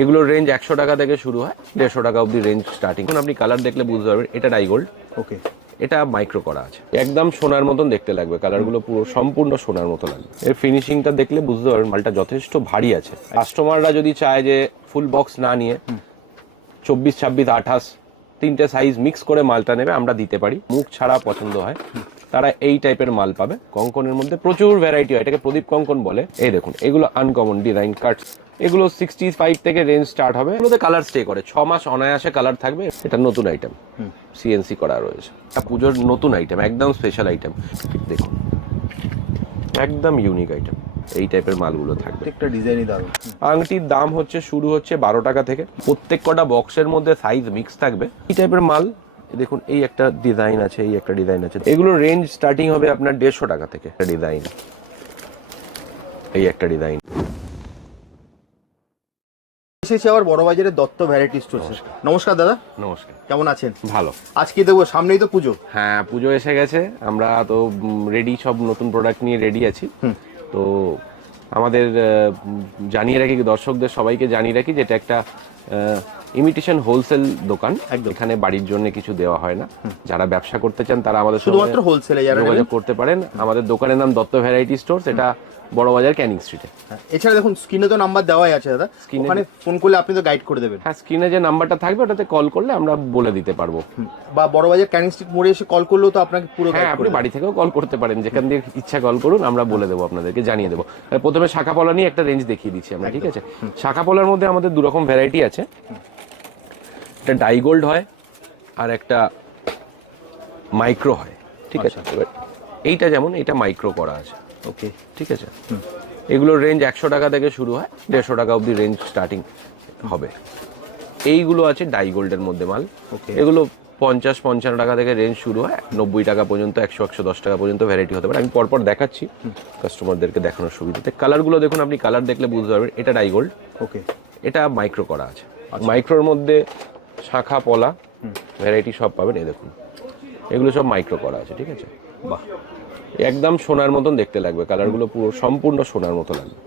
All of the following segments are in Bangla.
এগুলোর রেঞ্জ একশো টাকা থেকে শুরু হয় দেড়শো টাকা অবধি রেঞ্জ স্টার্টিং এখন আপনি কালার দেখলে বুঝতে পারবেন এটা ডাইগোল্ড ওকে এটা মাইক্রো করা আছে। একদম সোনার মতন দেখতে লাগবে কালারগুলো পুরো সম্পূর্ণ সোনার মতো লাগবে। এর ফিনিশিংটা দেখলে বুঝতে পারবেন মালটা যথেষ্ট ভারী আছে। কাস্টমাররা যদি চায় যে ফুল বক্স না নিয়ে চব্বিশ ছাব্বিশ আঠাশ তিনটে সাইজ মিক্স করে মালটা নেবে আমরা দিতে পারি। মুখ ছাড়া পছন্দ হয়। তারা এই টাইপের মাল পাবে। কঙ্কনের মধ্যে প্রচুর ভ্যারাইটি হয়। এটাকে প্রদীপ কঙ্কন বলে। এই দেখুন এগুলো আনকমন ডিজাইন কাটস এগুলো সিক্সটি ফাইভ থেকে রেঞ্জ স্টার্ট হবে। এগুলোতে কালার স্টে করে। ছ মাস অনায়াসে কালার থাকবে। এটা নতুন আইটেম সিএনসি করা রয়েছে। পুজোর নতুন আইটেম একদম স্পেশাল আইটেম দেখুন। একদম ইউনিক আইটেম এই টাইপের মালগুলো থাকবে। একটা ডিজাইনই দারুণ। আংটির দাম হচ্ছে শুরু হচ্ছে বারো টাকা থেকে। প্রত্যেক কটা বক্সের মধ্যে সাইজ মিক্স থাকবে। এই টাইপের মাল দেখুন এই একটা ডিজাইন আছে এই একটা ডিজাইন আছে। এগুলো রেঞ্জ স্টার্টিং হবে আপনার দেড়শো টাকা থেকে। একটা ডিজাইন এই একটা ডিজাইন এসেছি আবার বড় বাজারের দত্ত ভ্যারাইটি স্টোর নমস্কার। দাদা। নমস্কার। কেমন আছেন? ভালো। আজকে দেখব সামনেই তো পুজো। হ্যাঁ পুজো এসে গেছে। আমরা তো রেডি সব নতুন প্রোডাক্ট নিয়ে রেডি আছি। তো আমাদের জানিয়ে রাখি দর্শকদের সবাইকে জানিয়ে রাখি যেটা একটা ইমিটেশন হোলসেল দোকান। একদম। এখানে বাড়ির জন্য কিছু দেওয়া হয় না। যারা ব্যবসা করতে চান তারা আমাদের শুধুমাত্র হোলসেলে যারা যোগাযোগ করতে পারেন। আমাদের দোকানের নাম দত্ত ভ্যারাইটি স্টোর এটা বড় বাজার ক্যানিং স্ট্রিটে এছাড়া দেখুন স্ক্রিনে তো নাম্বার দেওয়াই আছে দাদা। ওখানে ফোন করলে আপনি তো গাইড করে দেবেন। হ্যাঁ স্ক্রিনে যে নাম্বারটা থাকবে ওটাতে কল করলে আমরা বলে দিতে পারব। বা বড় বাজার ক্যানিং স্ট্রিট মোড়ে এসে কল করলেও তো আপনাকে পুরো হ্যাঁ আপনি বাড়ি থেকেও কল করতে পারেন। যেখান দিয়ে ইচ্ছা কল করুন আমরা বলে দেবো আপনাদেরকে জানিয়ে দেবো। প্রথমে শাখা পলা নিয়ে একটা রেঞ্জ দেখিয়ে দিচ্ছি আমরা ঠিক আছে? শাখা পলার মধ্যে আমাদের দু রকম ভ্যারাইটি আছে একটা ডাইগোল্ড হয় আর একটা মাইক্রো হয় ঠিক আছে? এবার এইটা যেমন এটা মাইক্রো করা আছে ওকে ঠিক আছে? এগুলোর রেঞ্জ একশো টাকা থেকে শুরু হয় দেড়শো টাকা অবধি রেঞ্জ স্টার্টিং হবে। এইগুলো আছে ডাইগোল্ডের মধ্যে মাল. এগুলো পঞ্চাশ পঞ্চান্ন টাকা থেকে রেঞ্জ শুরু হয় নব্বই টাকা পর্যন্ত একশো একশো দশ টাকা পর্যন্ত ভ্যারাইটি হতে পারে। আমি পরপর দেখাচ্ছি কাস্টমারদেরকে দেখানোর সুবিধাতে। কালারগুলো দেখুন আপনি কালার দেখলে বুঝতে পারবেন এটা ডাইগোল্ড। ওকে এটা মাইক্রো করা আছে। মাইক্রোর মধ্যে শাখা, পলা ভ্যারাইটি সব পাবেন, এই দেখুন। এগুলো সব মাইক্রো করা আছে, ঠিক আছে? বাহ। একদম সোনার মতন দেখতে লাগবে কালারগুলো পুরো সম্পূর্ণ সোনার মতো লাগবে।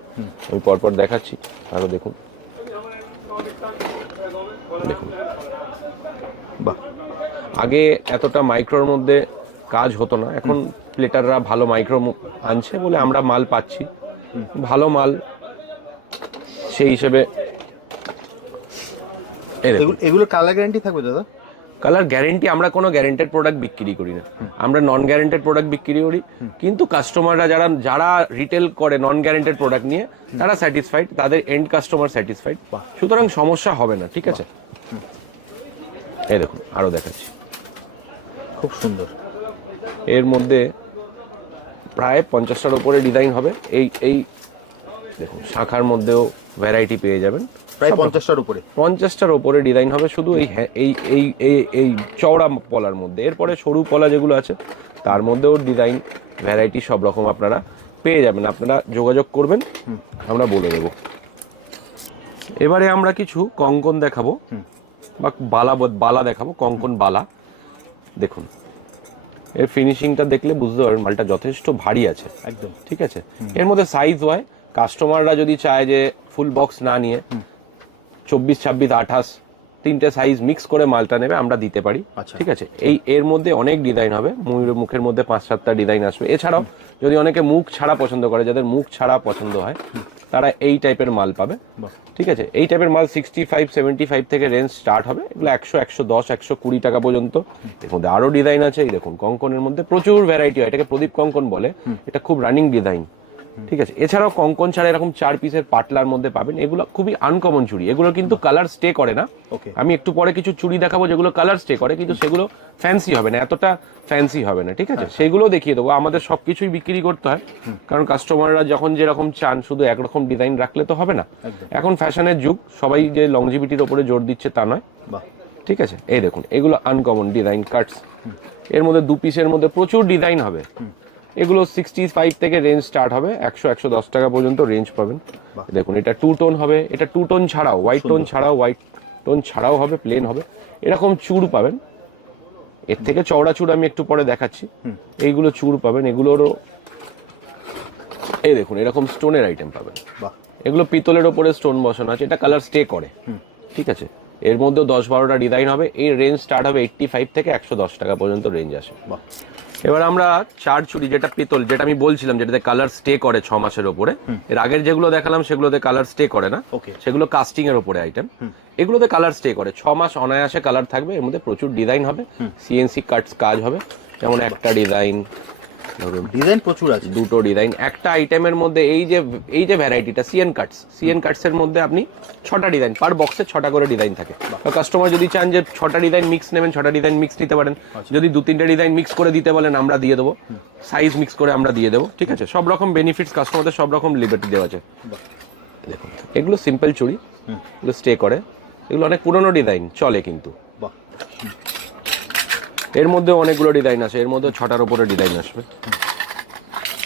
আমি পরপর দেখাচ্ছি, আরও দেখুন। দেখুন। বাহ। আগে এতটা মাইক্রোর মধ্যে কাজ হতো না, এখন প্লেটাররা ভালো মাইক্রো আনছে বলে আমরা মাল পাচ্ছি। ভালো মাল, সেই হিসেবে এগুলো কালার গ্যারান্টি থাকবে দাদা? কালার গ্যারেন্টি আমরা কোনো গ্যারেন্টেড প্রোডাক্ট বিক্রি করি না। আমরা নন গ্যারেন্টেড প্রোডাক্ট বিক্রি করি। কিন্তু কাস্টমাররা যারা যারা রিটেল করে নন গ্যারেন্টেড প্রোডাক্ট নিয়ে তারা স্যাটিসফাইড তাদের এন্ড কাস্টমার স্যাটিসফাইড সুতরাং সমস্যা হবে না ঠিক আছে? এই দেখুন আরও দেখাচ্ছি। খুব সুন্দর। এর মধ্যে প্রায় পঞ্চাশটার উপরে ডিজাইন হবে। এই এই দেখুন শাখার মধ্যেও ভ্যারাইটি পেয়ে যাবেন। প্রায় পঞ্চাশটার উপরে। পঞ্চাশটার ওপরে ডিজাইন হবে শুধু এই হ্যাঁ- এই এই এই এই চওড়া পলার মধ্যে। এরপরে সরু পলা যেগুলো আছে তার মধ্যেও ডিজাইন ভ্যারাইটি সব রকম আপনারা পেয়ে যাবেন। আপনারা যোগাযোগ করবেন আমরা বলে দেব। এবারে আমরা কিছু কঙ্কন দেখাবো বা বালা বালা দেখাবো কঙ্কন বালা। দেখুন এর ফিনিশিংটা দেখলে বুঝতে পারবেন মালটা যথেষ্ট ভারী আছে। একদম। ঠিক আছে? এর মধ্যে সাইজ হয় কাস্টমাররা যদি চায় যে ফুল বক্স না নিয়ে চব্বিশ ছাব্বিশ আঠাশ তিনটে সাইজ মিক্স করে মালটা নেবে আমরা দিতে পারি। আচ্ছা। ঠিক আছে? এই এর মধ্যে অনেক ডিজাইন হবে। ময়ূরের মুখের মধ্যে পাঁচ সাতটা ডিজাইন আসবে। এছাড়াও যদি অনেকে মুখ ছাড়া পছন্দ করে যাদের মুখ ছাড়া পছন্দ হয় তারা এই টাইপের মাল পাবে। ঠিক আছে? এই টাইপের মাল সিক্সটি ফাইভ সেভেন্টি ফাইভ থেকে রেঞ্জ স্টার্ট হবে। এগুলো একশো একশো দশ একশো কুড়ি টাকা পর্যন্ত। এর মধ্যে আরও ডিজাইন আছে। এই দেখুন কঙ্কনের মধ্যে প্রচুর ভ্যারাইটি হয়। এটাকে প্রদীপ কঙ্কন বলে। এটা খুব রানিং ডিজাইন ঠিক আছে। এছাড়াও কঙ্কন ছাড়া এরকম চার পিসের পাটলার মধ্যে পাবেন। এগুলো খুবই আনকমন চুড়ি। এগুলো কিন্তু কালার স্টে করে না. আমি একটু পরে কিছু চুড়ি দেখাবো যেগুলো কালার স্টে করে কিন্তু সেগুলো ফ্যান্সি হবে না এতটা ফ্যান্সি হবে না ঠিক আছে? সেগুলো দেখিয়ে দেবো। আমাদের সবকিছুই বিক্রি করতে হয়। কারণ কাস্টমাররা যখন যেরকম চান শুধু একরকম ডিজাইন রাখলে তো হবে না। এখন ফ্যাশনের যুগ সবাই যে লংজিভিটির ওপরে জোর দিচ্ছে তা নয়। ঠিক আছে? এই দেখুন এগুলো আনকমন ডিজাইন কাটস এর মধ্যে দু পিসের মধ্যে প্রচুর ডিজাইন হবে। এগুলো সিক্সটি ফাইভ থেকে রেঞ্জ স্টার্ট হবে। একশো একশো দশ টাকা পর্যন্ত রেঞ্জ পাবেন। দেখুন এটা টু টোন হবে। এটা টু টোন ছাড়াও হোয়াইট টোন ছাড়াও হোয়াইট টোন ছাড়াও হবে প্লেন হবে। এরকম চুড় পাবেন। এর থেকে চওড়া চুড় আমি একটু পরে দেখাচ্ছি। এইগুলো চুড় পাবেন। এগুলোরও এই দেখুন এরকম স্টোনের আইটেম পাবেন। বাহ। এগুলো পিতলের ওপরে স্টোন বসানো আছে। এটা কালার স্টে করে। ঠিক আছে? এর মধ্যেও দশ বারোটা ডিজাইন হবে। এই রেঞ্জ স্টার্ট হবে এইট্টি ফাইভ থেকে একশো দশ টাকা পর্যন্ত রেঞ্জ আসে। এবার আমরা চার চুড়ি যেটা পিতল যেটা আমি বলছিলাম যেটাতে কালার স্টে করে ছ মাসের ওপরে। এর আগের যেগুলো দেখালাম সেগুলোতে কালার স্টে করে না. সেগুলো কাস্টিং এর ওপরে আইটেম এগুলোতে কালার স্টে করে। ছ মাস অনায়াসে কালার থাকবে এর মধ্যে প্রচুর ডিজাইন হবে। সিএনসি কাটস কাজ হবে। যেমন একটা ডিজাইন ডিজাইন প্রচুর আছে। দুটো ডিজাইন একটা আইটেমের মধ্যে এই যে এই যে ভ্যারাইটিটা সিএন কাটস সিএন কাটস এর মধ্যে আপনি ছটা ডিজাইন পার বক্সে ছটা করে ডিজাইন থাকে। কাস্টমার যদি চান যে ছটা ডিজাইন মিক্স নেবেন ছটা ডিজাইন মিক্স নিতে পারেন। যদি দু তিনটে ডিজাইন মিক্স করে দিতে বলেন আমরা দিয়ে দেবো। সাইজ মিক্স করে আমরা দিয়ে দেবো ঠিক আছে? সব রকম বেনিফিটস কাস্টমারদের সব রকম লিবার্টি দেওয়া আছে। দেখুন এগুলো সিম্পল চুড়ি এগুলো স্টে করে এগুলো অনেক পুরনো ডিজাইন চলে কিন্তু। এর মধ্যে অনেকগুলো ডিজাইন আছে। এর মধ্যে ছটার উপরে ডিজাইন আসবে।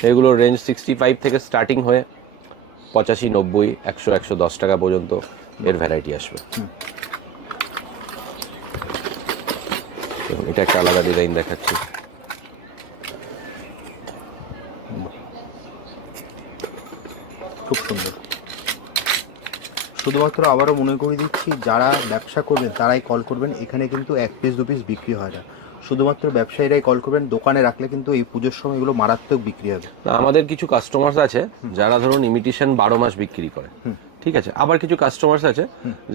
এগুলো রেঞ্জ সিক্সটি ফাইভ থেকে স্টার্টিং হয়ে পঁচাশি, নব্বই, একশো একশো দশ টাকা পর্যন্ত এর ভ্যারাইটি আসবে। এটা একটা আলাদা ডিজাইন দেখাচ্ছি। খুব সুন্দর। শুধুমাত্র আবারও মনে করে দিচ্ছি, যারা ব্যবসা করবেন, তারাই কল করবেন। এখানে কিন্তু এক পিস দু পিস বিক্রি হয় না। শুধুমাত্র ব্যবসায়ীরাই কল করবেন দোকানে রাখলে কিন্তু এই পুজোর সময় এগুলো মারাত্মক বিক্রি হবে। আমাদের কিছু কাস্টমার্স আছে যারা ধরুন ইমিটেশন বারো মাস বিক্রি করে। ঠিক আছে? আবার কিছু কাস্টমার্স আছে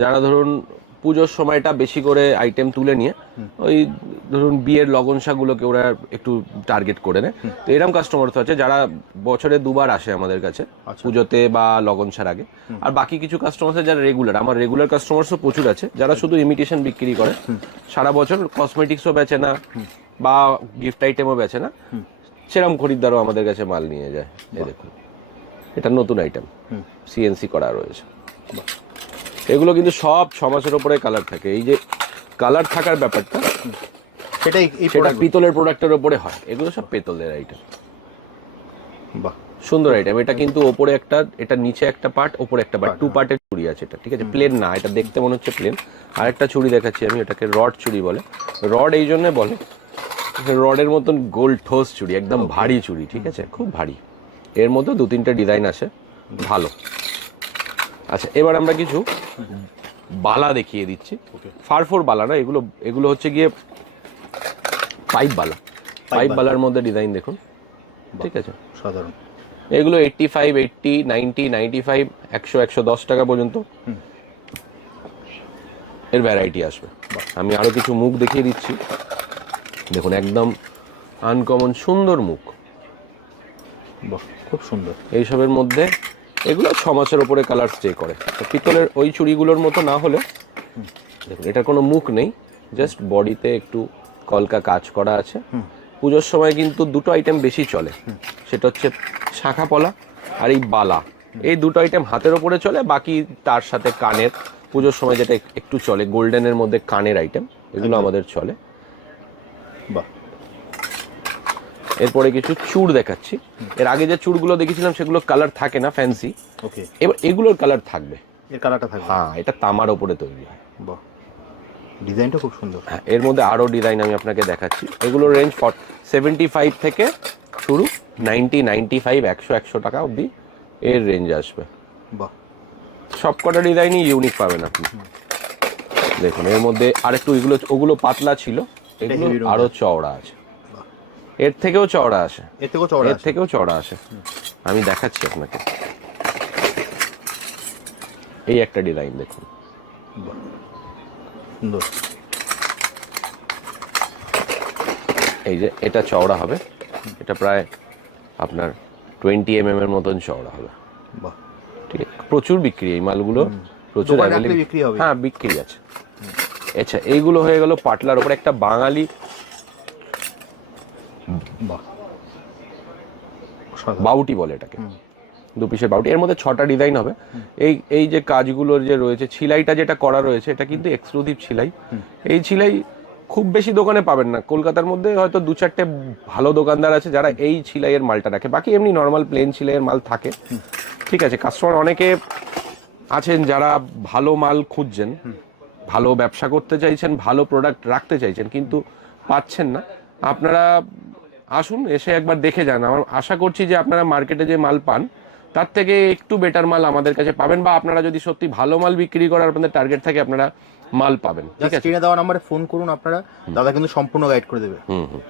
যারা ধরুন পুজোর সময়টা বেশি করে আইটেম তুলে নিয়ে ওই ধরুন বিয়ের লগনসাগুলোকে ওরা একটু টার্গেট করে নেয়। তো এরকম কাস্টমার তো আছে যারা বছরে দুবার আসে আমাদের কাছে পুজোতে বা লগনসার আগে। আর বাকি কিছু কাস্টমার আছে যারা রেগুলার আমার রেগুলার কাস্টমার্সও প্রচুর আছে যারা শুধু ইমিটেশন বিক্রি করে। সারা বছর কসমেটিক্সও বেচে না বা গিফট আইটেমও বেচে না। সেরকম খরিদ্দারও আমাদের কাছে মাল নিয়ে যায় এই দেখুন। এটা নতুন আইটেম সিএনসি করা রয়েছে। এগুলো কিন্তু সব ছ মাসের ওপরে কালার থাকে। এই যে কালার থাকার ব্যাপারটা সেটাই এই সেটা পিতলের প্রোডাক্টের ওপরে হয়। এগুলো সব পেতলের আইটেম বাহ। সুন্দর আইটেম এটা কিন্তু ওপরে একটা এটা নিচে একটা পার্ট ওপরে একটা পার্ট টু পার্টের চুড়ি আছে এটা ঠিক আছে? প্লেন না এটা দেখতে মনে হচ্ছে প্লেন আর একটা চুড়ি দেখাচ্ছি আমি এটাকে রড চুড়ি বলে। রড এই জন্য বলে রডের মতন গোল ঠোস চুড়ি একদম ভারী চুড়ি ঠিক আছে? খুব ভারী। এর মধ্যে দু তিনটে ডিজাইন আছে ভালো। আচ্ছা এবার আমরা কিছু বালা দেখিয়ে দিচ্ছি। ফার ফোর বালা না এগুলো এগুলো হচ্ছে গিয়ে পাইপ বালা। পাইপ বালার মধ্যে ডিজাইন দেখুন। ঠিক আছে? সাধারণ। এগুলো eighty five eighty ninety ninety five একশো একশো দশ টাকা পর্যন্ত। এর ভ্যারাইটি আসবে। আমি আরও কিছু মুখ দেখিয়ে দিচ্ছি। দেখুন একদম আনকমন সুন্দর মুখ। খুব সুন্দর। এইসবের মধ্যে এগুলো ছ মাসের ওপরে কালার স্টে করে। পিতলের ওই চুড়িগুলোর মতো না হলে দেখুন এটার কোনো মুখ নেই জাস্ট বডিতে একটু কলকা কাজ করা আছে। পুজোর সময় কিন্তু দুটো আইটেম বেশি চলে। সেটা হচ্ছে শাখা পলা আর এই বালা। এই দুটো আইটেম হাতের ওপরে চলে বাকি তার সাথে কানের। পুজোর সময় যেটা একটু চলে গোল্ডেনের মধ্যে কানের আইটেম এগুলো আমাদের চলে। বাহ। এরপরে কিছু চূড় দেখাচ্ছি। এর আগে যে চূড়গুলো দেখেছিলাম সেগুলো কালার থাকে না ফ্যান্সি ওকে এবার এগুলোর কালার থাকবে। এর কালারটা থাকবে। হ্যাঁ এটা তামার ওপরে তৈরি হয়। বাহ। ডিজাইনটা খুব সুন্দর। হ্যাঁ এর মধ্যে আরও ডিজাইন আমি আপনাকে দেখাচ্ছি। এগুলোর রেঞ্জ ফর সেভেন্টি ফাইভ থেকে শুরু নাইনটি নাইনটি ফাইভ একশো একশো টাকা অবধি এর রেঞ্জ আসবে। বাহ। সব কটা ডিজাইনই ইউনিক পাবেন আপনি। দেখুন এর মধ্যে আরেকটু এগুলো ওগুলো পাতলা ছিল। এগুলো heavy রকম আরও চওড়া আছে। এর থেকেও চওড়া আসে। এর থেকেও চওড়া এর থেকেও চওড়া আসে। আমি দেখাচ্ছি আপনাকে। এই একটা ডিজাইন দেখুন। এই যে এটা চওড়া হবে। এটা প্রায় আপনার টোয়েন্টি এম এর মতন চওড়া হবে। বাহ। ঠিক আছে। প্রচুর বিক্রি এই মালগুলো। প্রচুর। হ্যাঁ বিক্রি আছে। আচ্ছা এইগুলো হয়ে গেল পাটলার উপর। একটা বাঙালি বাউটি বলে এটাকে। দু পিসের বাউটি। এর মধ্যে ছটা ডিজাইন হবে। এই এই যে কাজগুলোর যে রয়েছে ছিলাইটা যেটা করা রয়েছে এটা কিন্তু এক্সক্লুসিভ ছিলাই। এই ছিলাই খুব বেশি দোকানে পাবেন না। কলকাতার মধ্যে হয়তো দু চারটে ভালো দোকানদার আছে যারা এই ছিলাইয়ের মালটা রাখে। বাকি এমনি নর্মাল প্লেন ছিলাইয়ের মাল থাকে। ঠিক আছে কাস্টমার অনেকে আছেন যারা ভালো মাল খুঁজছেন ভালো ব্যবসা করতে চাইছেন ভালো প্রোডাক্ট রাখতে চাইছেন কিন্তু পাচ্ছেন না। আপনারা আসুন এসে একবার দেখে যান। আমার আশা করছি যে আপনারা মার্কেটে যে মাল পান তার থেকে একটু বেটার মাল আমাদের কাছে পাবেন বা আপনারা যদি সত্যি ভালো মাল বিক্রি করার আপনাদের টার্গেট থাকে আপনারা মাল পাবেন। ঠিক আছে? স্ক্রিনে দেওয়া নাম্বারে ফোন করুন আপনারা দাদা কিন্তু সম্পূর্ণ গাইড করে দেবে। হুম হুম।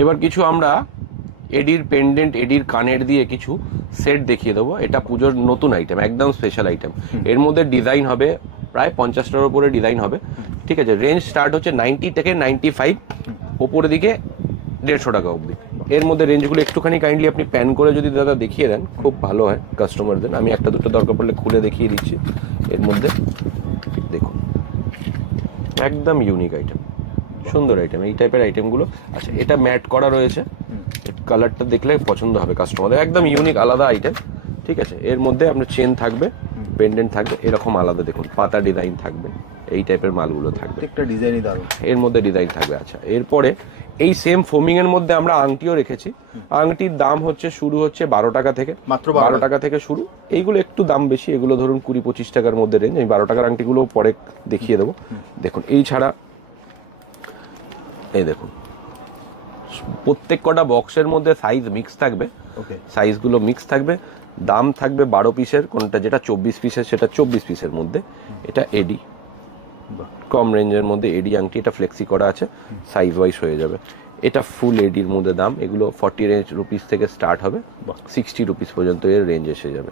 এবার কিছু আমরা এডির পেন্ডেন্ট এডির কানের দিয়ে কিছু সেট দেখিয়ে দেবো। এটা পুজোর নতুন আইটেম একদম স্পেশাল আইটেম এর মধ্যে ডিজাইন হবে প্রায় পঞ্চাশটার উপরে ডিজাইন হবে। ঠিক আছে রেঞ্জ স্টার্ট হচ্ছে নাইনটি থেকে নাইনটি ফাইভ ওপরের দিকে দেড়শো টাকা অবধি। এর মধ্যে রেঞ্জগুলো একটুখানি কাইন্ডলি আপনি প্যান করে যদি দাদা দেখিয়ে দেন খুব ভালো হয় কাস্টমারদের আমি একটা দুটো দরকার পড়লে খুলে দেখিয়ে দিচ্ছি। এর মধ্যে দেখুন একদম ইউনিক আইটেম সুন্দর আইটেম এই টাইপের আইটেমগুলো আচ্ছা এটা ম্যাট করা রয়েছে। কালারটা দেখলে পছন্দ হবে কাস্টমারদের একদম ইউনিক আলাদা আইটেম ঠিক আছে? এর মধ্যে আপনার চেন থাকবে পেন্ডেন্ট থাকবে এরকম আলাদা দেখুন পাতা ডিজাইন থাকবে এই টাইপের মালগুলো থাকবে। একটা ডিজাইনই দারুণ। এর মধ্যে ডিজাইন থাকবে আচ্ছা। এরপরে এই সেম ফোমিং এর মধ্যে আমরা আংটিও রেখেছি। আংটির দাম হচ্ছে শুরু হচ্ছে বারো টাকা থেকে। মাত্র বারো টাকা। থেকে শুরু। এইগুলো একটু দাম বেশি এগুলো ধরুন কুড়ি পঁচিশ টাকার মধ্যে রেঞ্জ আমি বারো টাকার আংটিগুলো পরে দেখিয়ে দেবো। দেখুন এই ছাড়া এই দেখুন প্রত্যেক কটা বক্সের মধ্যে সাইজ মিক্স থাকবে। ওকে। সাইজগুলো মিক্স থাকবে। দাম থাকবে বারো পিসের কোনটা যেটা চব্বিশ পিসের সেটা চব্বিশ পিসের মধ্যে। এটা এডি কম রেঞ্জের মধ্যে এডি আংটি, এটা ফ্লেক্সি করা আছে সাইজ ওয়াইজ হয়ে যাবে। এটা ফুল এডির মধ্যে দাম, এগুলো ফর্টি রেঞ্জ রুপিস থেকে স্টার্ট হবে সিক্সটি রুপিস পর্যন্ত এর রেঞ্জ এসে যাবে।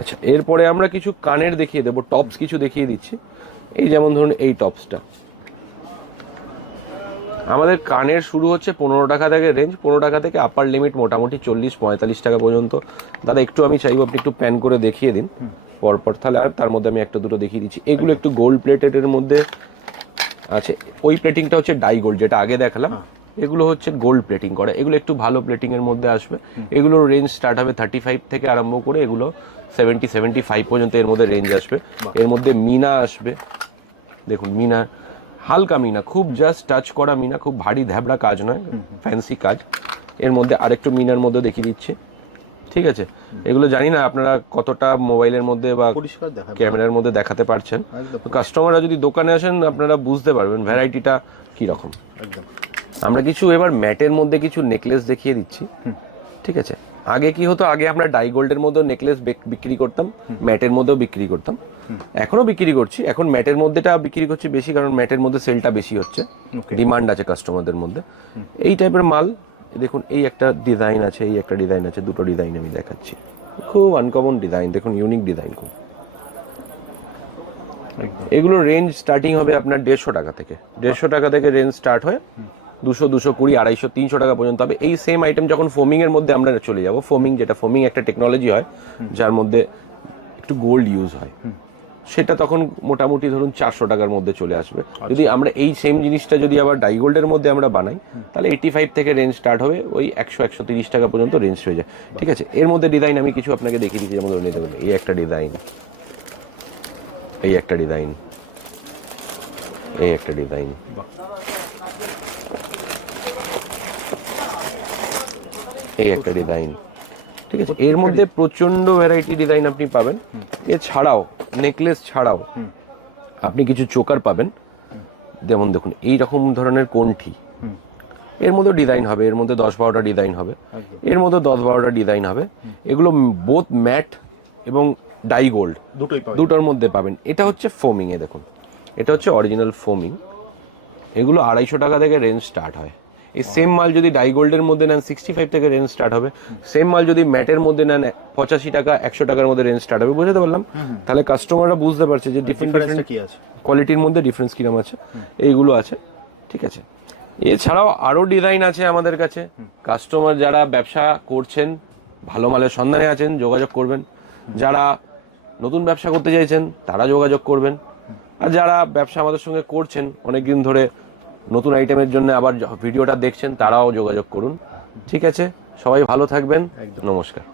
আচ্ছা এরপরে আমরা কিছু কানের দেখিয়ে দেবো টপস কিছু দেখিয়ে দিচ্ছি। এই যেমন ধরুন এই টপসটা আমাদের কানের শুরু হচ্ছে পনেরো টাকা থেকে রেঞ্জ পনেরো টাকা থেকে আপার লিমিট মোটামুটি চল্লিশ পঁয়তাল্লিশ টাকা পর্যন্ত। দাদা, একটু আমি চাইব, আপনি একটু প্যান করে দেখিয়ে দিন। পরপর তাহলে আর তার মধ্যে আমি একটা দুটো দেখিয়ে দিচ্ছি। এগুলো একটু গোল্ড প্লেটেড মধ্যে আছে। ওই প্লেটিংটা হচ্ছে ডাই গোল্ড যেটা আগে দেখালাম। এগুলো হচ্ছে গোল্ড প্লেটিং করা। এগুলো একটু ভালো প্লেটিং এর মধ্যে আসবে। এগুলোর রেঞ্জ স্টার্ট হবে থার্টি ফাইভ থেকে আরম্ভ করে এগুলো সেভেন্টি সেভেন্টি ফাইভ পর্যন্ত এর মধ্যে রেঞ্জ আসবে। এর মধ্যে মিনা আসবে। দেখুন মিনা হালকা মিনা খুব জাস্ট টাচ করা মিনা খুব ভারী ধ্যাবড়া কাজ নয় ফ্যান্সি কাজ। এর মধ্যে আরেকটু মিনার মধ্যে দেখিয়ে দিচ্ছি। ঠিক আছে? এগুলো জানি না আপনারা কতটা মোবাইলের মধ্যে বা ক্যামেরার মধ্যে দেখাতে পারছেন। কাস্টমাররা যদি দোকানে আসেন আপনারা বুঝতে পারবেন ভ্যারাইটিটা কি রকম একদম। আমরা কিছু এবার ম্যাটের মধ্যে কিছু নেকলেস দেখিয়ে দিচ্ছি। ঠিক আছে? আগে কি হতো? আগে আমরা ডাই গোল্ডের মধ্যে নেকলেস বিক্রি করতাম ম্যাটের মধ্যেও বিক্রি করতাম। এখনও বিক্রি করছি। এখন ম্যাটের মধ্যেটা বিক্রি করছি বেশি কারণ ম্যাটের মধ্যে সেলটা বেশি হচ্ছে। ডিমান্ড আছে কাস্টমারদের মধ্যে। এই টাইপের মাল দেখুন এই একটা ডিজাইন আছে এই একটা ডিজাইন আছে দুটো ডিজাইন আমি দেখাচ্ছি। খুব আনকমন ডিজাইন দেখুন ইউনিক ডিজাইন খুব। এগুলো রেঞ্জ স্টার্টিং হবে আপনার দেড়শো টাকা থেকে। দেড়শো টাকা থেকে রেঞ্জ স্টার্ট হয় দুশো দুশো কুড়ি আড়াইশো তিনশো টাকা পর্যন্ত হবে। এই সেম আইটেম যখন ফোমিং এর মধ্যে আমরা চলে যাব ফোমিং যেটা ফোমিং একটা টেকনোলজি হয় যার মধ্যে একটু গোল্ড ইউজ হয়। সেটা তখন মোটামুটি ধরুন চারশো টাকার মধ্যে চলে আসবে। যদি আমরা এই সেম জিনিসটা যদি আবার ডাইগোল্ডের মধ্যে আমরা বানাই তাহলে এইটি ফাইভ থেকে রেঞ্জ স্টার্ট হবে ওই একশো একশো তিরিশ টাকা পর্যন্ত রেঞ্জ হয়ে যায়। ঠিক আছে? এর মধ্যে ডিজাইন আমি কিছু আপনাকে দেখিয়ে দিচ্ছি যেমন ধরুন এই দেখুন, এই একটা ডিজাইন এই একটা ডিজাইন এই একটা ডিজাইন। এই একটা ডিজাইন ঠিক আছে? এর মধ্যে প্রচণ্ড ভ্যারাইটি ডিজাইন আপনি পাবেন। এছাড়াও নেকলেস ছাড়াও আপনি কিছু চোকার পাবেন। যেমন দেখুন এই রকম ধরনের হুম। এর মধ্যে ডিজাইন হবে এর মধ্যে দশ বারোটা ডিজাইন হবে। এর মধ্যে দশ বারোটা ডিজাইন হবে। এগুলো বোথ ম্যাট এবং ডাই গোল্ড দুটোই দুটোর মধ্যে পাবেন। এটা হচ্ছে ফোমিং এ দেখুন। এটা হচ্ছে অরিজিনাল ফোমিং এগুলো আড়াইশো টাকা থেকে রেঞ্জ স্টার্ট হয়। এই সেম মাল যদি ডাই গোল্ডের মধ্যে নেন সিক্সটি ফাইভ থেকে রেঞ্জ স্টার্ট হবে। সেম মাল যদি ম্যাটের মধ্যে নেন পঁচাশি টাকা একশো টাকার মধ্যে রেঞ্জ স্টার্ট হবে। বুঝতে পারলাম? তাহলে কাস্টমাররা বুঝতে পারছে যে ডিফারেন্ট ডিফারেন্ট কি আছে? কোয়ালিটির মধ্যে ডিফারেন্স কিরম আছে। এইগুলো আছে। ঠিক আছে? এছাড়াও আরও ডিজাইন আছে আমাদের কাছে। কাস্টমার যারা ব্যবসা করছেন ভালো মালের সন্ধানে আছেন যোগাযোগ করবেন। যারা নতুন ব্যবসা করতে চাইছেন তারা যোগাযোগ করবেন। আর যারা ব্যবসা আমাদের সঙ্গে করছেন অনেকদিন ধরে নতুন আইটেমের জন্য আবার ভিডিওটা দেখছেন তারাও যোগাযোগ করুন। ঠিক আছে? সবাই ভালো থাকবেন। একদম। নমস্কার।